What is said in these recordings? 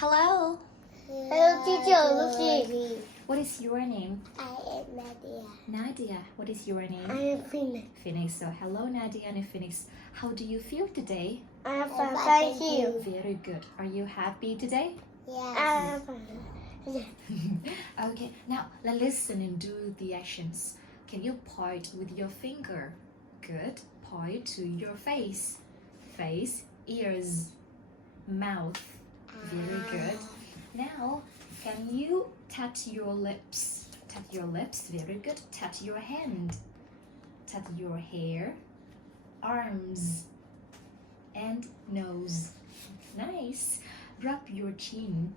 Hello. Hello, teacher Lucy. What is your name? I am Nadia. Nadia. What is your name? I am Phoenix. Phoenix. So hello, Nadia and Phoenix. How do you feel today? I am fine, thank you. Very good. Are you happy today? Yes. I am fine. Okay. Now let's listen and do the actions. Can you point with your finger? Good. Point to your face. Face, ears, mouth. Very good. Now, can you tap your lips? Tap your lips. Very good. Tap your hand. Tap your hair, arms, and nose. Nice. Rub your chin.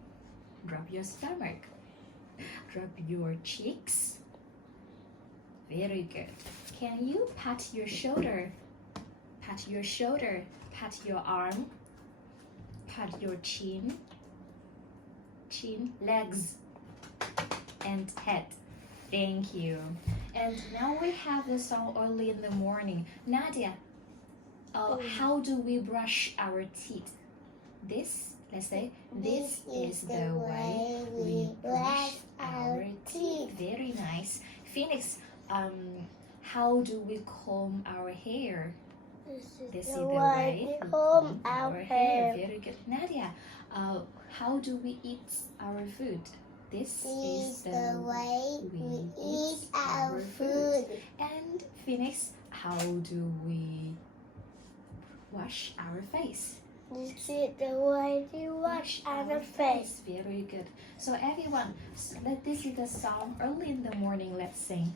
Rub your stomach. Rub your cheeks. Very good. Can you pat your shoulder? Pat your shoulder. Pat your arm. Pat your chin, legs, and head. Thank you. And now we have the song early in the morning. Nadia, how do we brush our teeth? Let's say, this is the way we brush our teeth. Very nice. Phoenix, how do we comb our hair? This is the way we comb our hair. Very good. Nadia, how do we eat our food? This is the way we eat our food. And Phoenix, how do we wash our face? This is the way we wash our face. Very good. So everyone, this is the song early in the morning. Let's sing.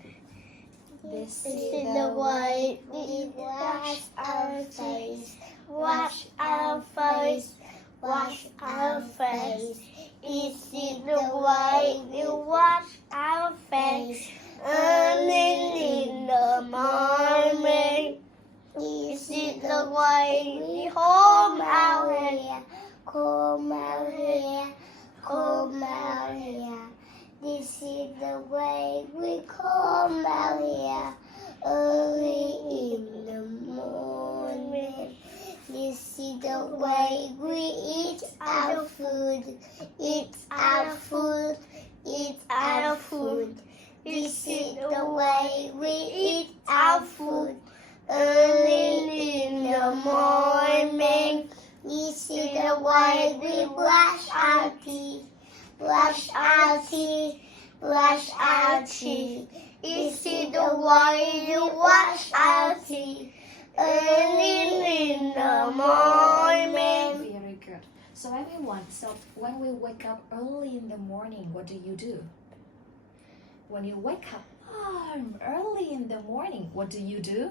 This is the way we wash our face. Wash our face. Wash our face. This is the way we wash our face. Early in the morning. This is the way we comb our hair. Comb our hair. Comb our hair. This is the way we comb our hair early in the morning. This is the way we eat our food. Eat our food. Eat our food. This is the way we eat our food early in the morning. This is the way we brush our teeth. Brush our teeth, brush our teeth. This is the way you wash our teeth early in the morning. Very good. So everyone, when we wake up early in the morning, what do you do? When you wake up early in the morning, what do you do?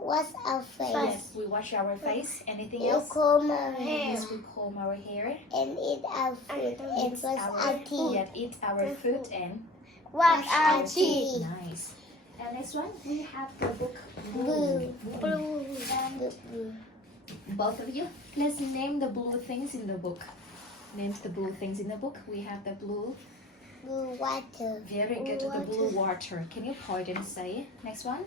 Wash our face. Yes, we wash our face. Anything We else? comb our hair. Yes, we comb our hair. And eat our food and brush our teeth. Yes, eat our food and Wash our teeth. Nice. And next one, we have the book Blue. And both of you, let's name the blue things in the book. Name the blue things in the book. We have the blue. Blue water. Very good. The blue water. Can you point and say? Next one.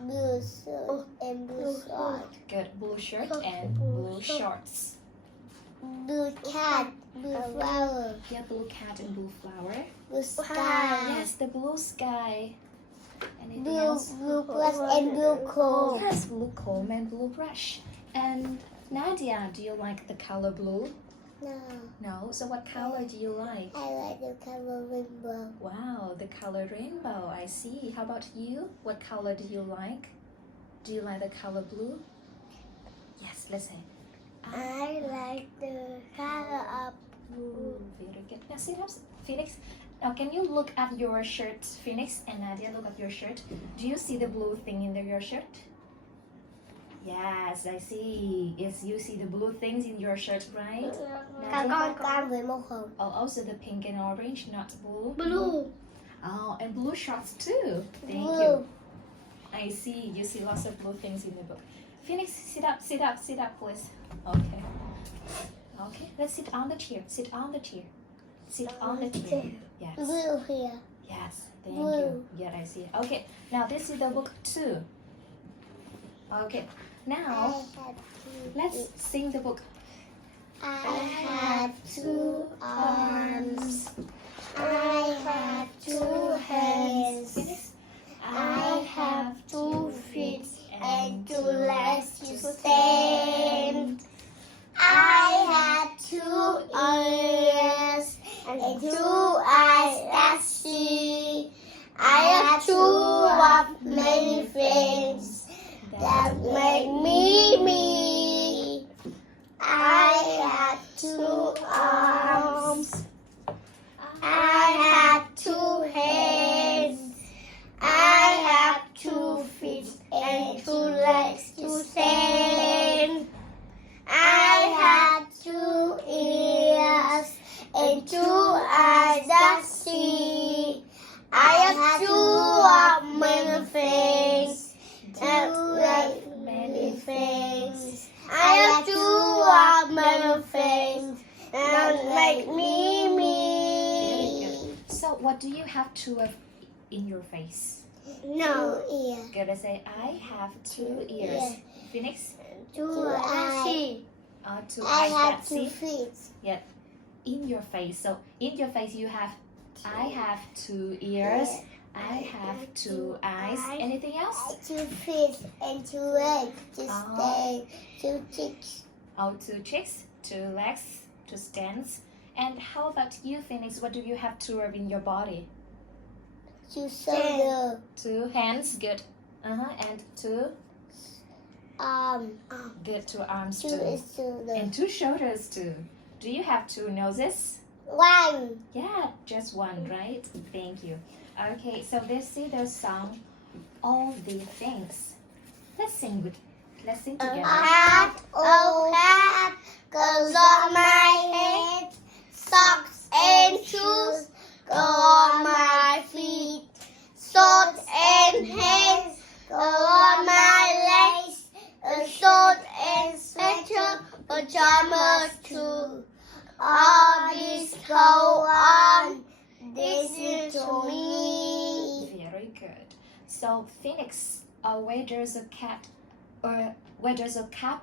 Blue shirt and blue shorts. Good. Blue shirt and blue shorts. Blue cat, blue flower. Yeah, blue cat and blue flower. Blue sky. Yes, the blue sky. Anything Blue, else? blue brush and blue comb. Yes, blue comb and blue brush. And Nadia, do you like the color blue? No, No. So what color do you like? I like the color rainbow. Wow, the color rainbow. I see. How about you? What color do you like? Do you like the color blue? Yes, let's say. I like the color of blue. Very good. Now sit up, Phoenix. Now can you look at your shirt, Phoenix and Nadia? Look at your shirt. Do you see the blue thing in your shirt? Yes, I see. Yes, you see the blue things in your shirt, right? Con với màu hồng. Oh, also the pink and orange, not blue. Blue. Oh, and blue shorts too. Thank Blue. you. I see. You see lots of blue things in the book. Phoenix, sit up, please. Okay. Okay, let's sit on the chair. Sit on the chair. Sit on the chair. Yes. Blue here. Yes. Thank Blue. you. Yeah, I see. Okay. Now this is the book 2. Okay. Now let's sing the book. I had to and 2 eyes that see. I have 2 of many friends that make me me. I have 2 arms. I have 2 hands. I have 2 feet and 2 legs to stand. I have 2 ears and 2 eyes that see. I have 2 of many things that make many things. I have 2 of many things that make me me. So what do you have 2 of in your face? No ear. Good. Let's say I have 2 ears. Phoenix? 2 eyes. 2 I eyes have that 2 see. feet. Yeah. In your face. So in your face you have I have 2 ears. I have 2 eyes. Anything else? 2 feet and 2 legs to stand. 2 cheeks. Oh, 2 cheeks, 2 legs, 2 stands. And how about you, Phoenix? What do you have 2 of in your body? 2 shoulders. 2 hands. Good. And 2. Good. 2 arms 2 too. is shoulder. And 2 shoulders too. Do you have 2 noses? 1. Yeah, just 1, right? Thank you. Okay, so let's see the song All the Things. Let's sing together. Hat, oh hat, goes on my head. Socks and shoes go on my feet. Socks and hands go on my legs. A shirt and sweater, pajamas too. All this go on, this is to me. Very good. So Phoenix, where does a cap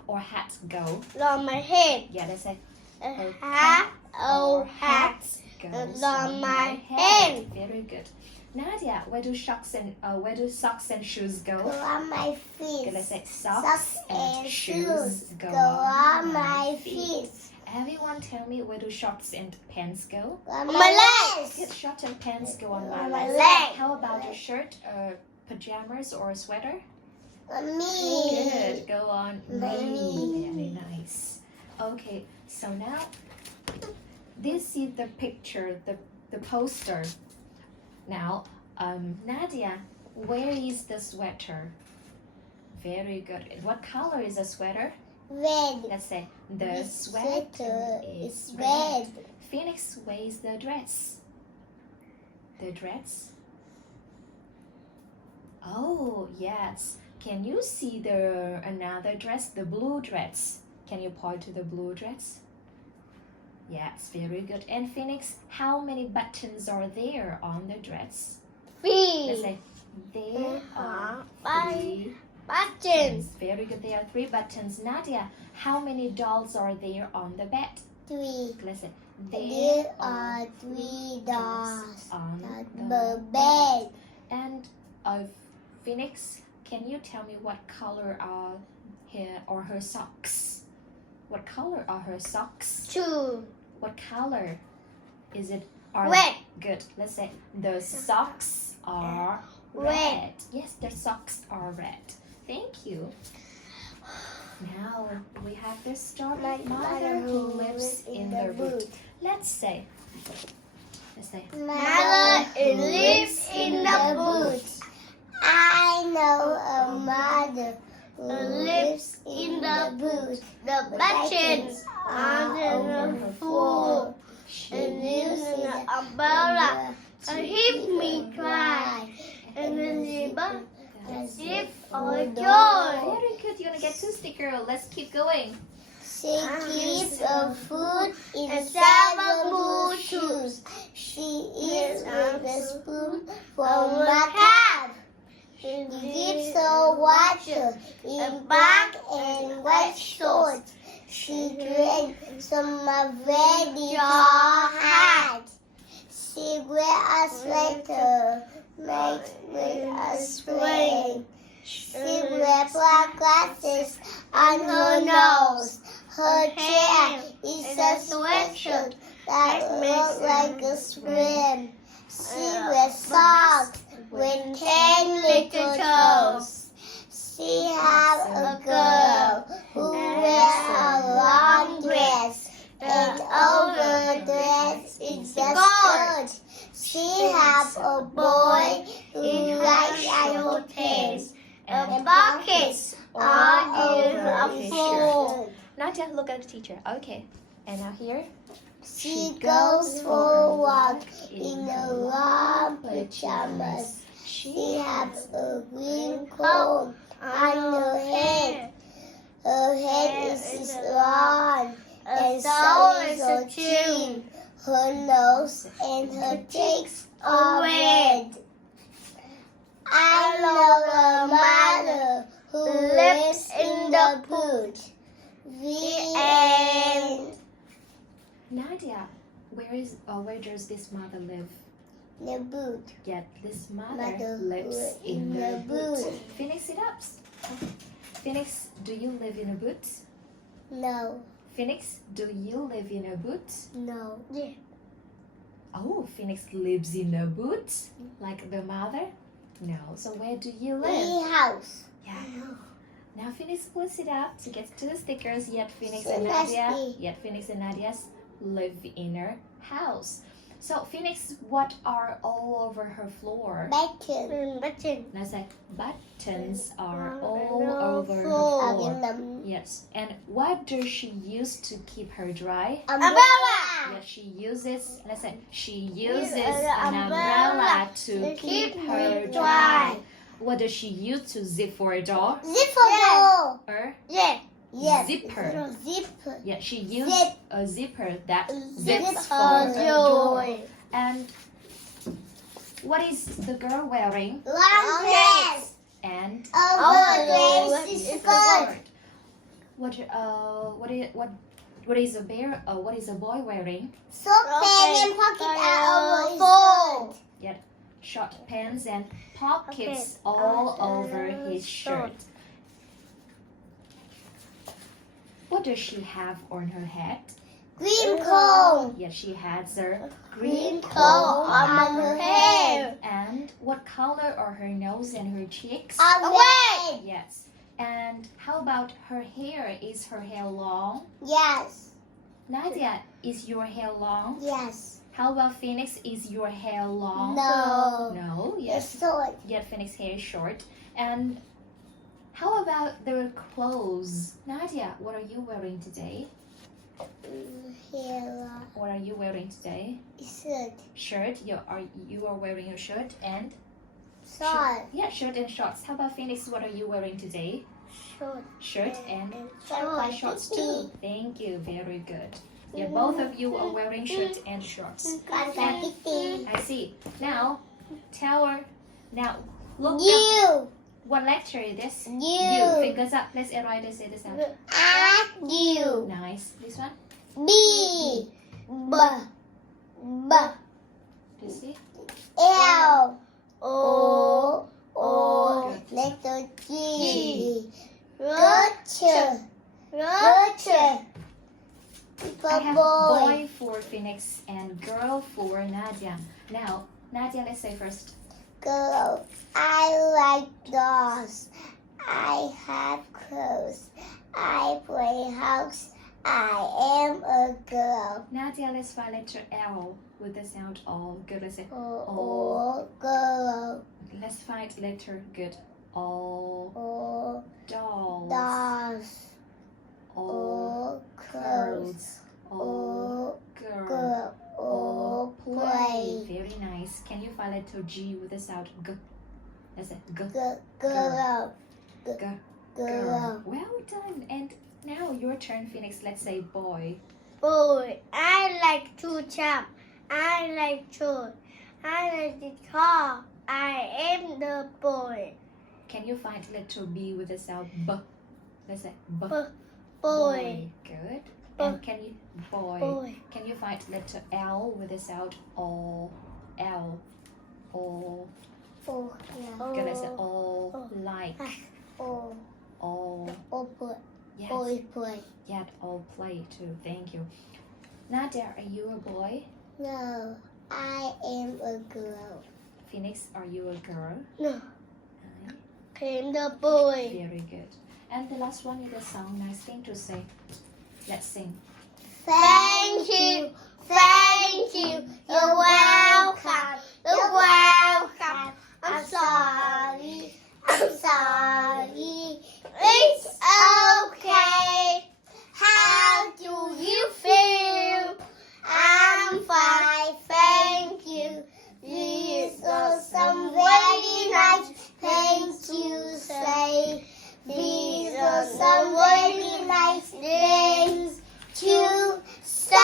or hat go? On my head. Yeah, let's say A hat, oh hat, goes on my head. Very good. Nadia, where do socks and shoes go? Go on my feet. Okay, let's say Socks and shoes go on my feet. Everyone tell me, where do shorts and pants go? On my legs. Good. Shorts and pants go on my On my legs. legs. How about a shirt, pajamas, or a sweater? On me. Good. Go on me. Very nice. Okay, so now this is the picture, the poster. Now, Nadia, where is the sweater? Very good. What color is the sweater? Red. Let's say the This sweater is red. Phoenix wears the dress. The dress? Oh, yes. Can you see the another dress, the blue dress? Can you point to the blue dress? Yes, very good. And Phoenix, how many buttons are there on the dress? 3 Let's say there are 3 buttons. Very good. There are 3 buttons. Nadia, how many dolls are there on the bed? 3. Let's say There are 3 dolls on the bed. And Phoenix, can you tell me what color are her socks? What color are her socks? 2. What color is it? Red. Good. Let's say the socks are red. Yes, the socks are red. Thank you. Now we have this story. Mother who lives in the boot. Let's say. Mother lives in the boot. I know a mother who lives in the boot. The buttons are on her floor. She lives in an umbrella to keep me dry. And the zebra as if for joy. Very good. You're gonna get 2 stickers. Let's keep going. She keeps her food inside her blue shoes. She eats with a spoon from a cup. She dips her water in black and white shorts. She drinks some very hot. She wears a sweater made with a string. She wears black glasses on her nose. Her chair is a sweatshirt that looked like a swim. She wears socks with 10 little toes. She has a girl who wears a long dress, and over the dress is a skirt. She has a boy who likes apple pens and buckets all over his shirt. Nadia, look at the teacher. Okay. And now here. She goes for a walk in her long pajamas. She has a green comb on her head. Her head is long, and so is her chin. Her nose and her cheeks are red. I know a mother who lives in the boot. The end. Nadia, where does this mother live? The boot. Yet this mother Mother lives in in the the boot. boot. Phoenix, sit up. Phoenix, do you live in a boot? No. Phoenix, do you live in a boot? No. Yeah. Oh, Phoenix lives in a boot? Like the mother? No. So where do you live? The house. Yeah. Now Phoenix will sit up to get to the stickers. Yet Phoenix So and Nadia, nasty. yet Phoenix and Nadia live in her house. So Phoenix, what are all over her floor? Button. Let's say buttons are all over her Floor. floor. Yes. And what does she use to keep her dry? Umbrella. Yes, she uses. Let's say she uses an an umbrella umbrella to keep her her dry. dry. What does she use to zip for a door? Zipper. Or Yeah. Yes. zipper. Zipper. Yeah, she used Zip. a zipper that Zip zips for her her door. door. And what is the girl wearing? Long dress. And Over dress is skirt. What is a boy wearing? So pen and pocket are over his shirt. Short pants and pockets all over his shirt. What does she have on her head? Green comb. Yes, she has her Green comb on her hair. And what color are her nose and her cheeks? Red. Yes. And how about her hair? Is her hair long? Yes. Nadia, is your hair long? Yes. How about Phoenix? Is your hair long? No. No? It's Yes. short. Yet Phoenix hair is short. And how about their clothes? Nadia, what are you wearing today? Hair. What are you wearing today? Shirt. Shirt. You are wearing a shirt and Short. yeah, shirt and shorts. How about Phoenix? What are you wearing today? Short. Shirt and Short. shorts too. Thank you. Very good. Yeah, both of you are wearing shirts and shorts. I see. Now, tell her. Now, look up. You. What letter is this? You. Fingers up. Let's write this. Say this out. You. Nice. This one. B. B. B. Do you see? L. O. O. Good. Letter G. Roger. Roger. I have Boy. boy for Phoenix and girl for Nadia. Now, Nadia, let's say first. Girl. I like dolls. I have clothes. I play house. I am a girl. Nadia, let's find letter L with the sound all. Good. Let's say Oh, girl. Let's find letter good. All Oh, dolls. dolls. All Oh, clothes. all Oh, girl. girl. Oh, play. Very nice. Can you find letter G with the sound G? Let's say G. Girl. G. Girl. Well done. And now your turn, Phoenix. Let's say boy. Boy. I like to jump. I like to. I like the car. I am the boy. Can you find letter B with the sound B? Let's say B. Boy. Good. B. And can you Boy. Can you find letter L with the sound all? L. All. Oh, yeah. Good. Let's say all like. Oh, All. oh, boy. Yes. Boy, boy. Yet all play too. Thank you. Nadia, are you a boy? No, I am a girl. Phoenix, are you a girl? No, I'm the boy. Very good. And the last one is a song, nice thing to say. Let's sing. Thank you, thank you. You're welcome, you're welcome. I'm sorry, I'm sorry. It's okay. How do you feel? I'm fine, thank you. These are some very nice things to say. These are some very nice things to say.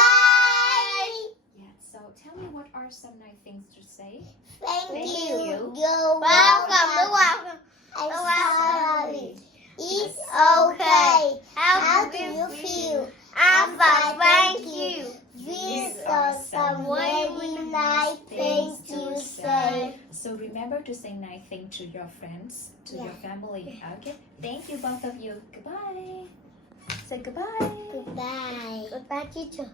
Yeah, so tell me what are some nice things to say? Thank you. you. You're welcome. I'm sorry. It's okay. How do you feel? I'm fine, thank you. These are some very nice things to say. So remember to say nice things to your friends, to your family. Okay? Thank you, both of you. Goodbye. Say goodbye. Goodbye. Goodbye, teacher.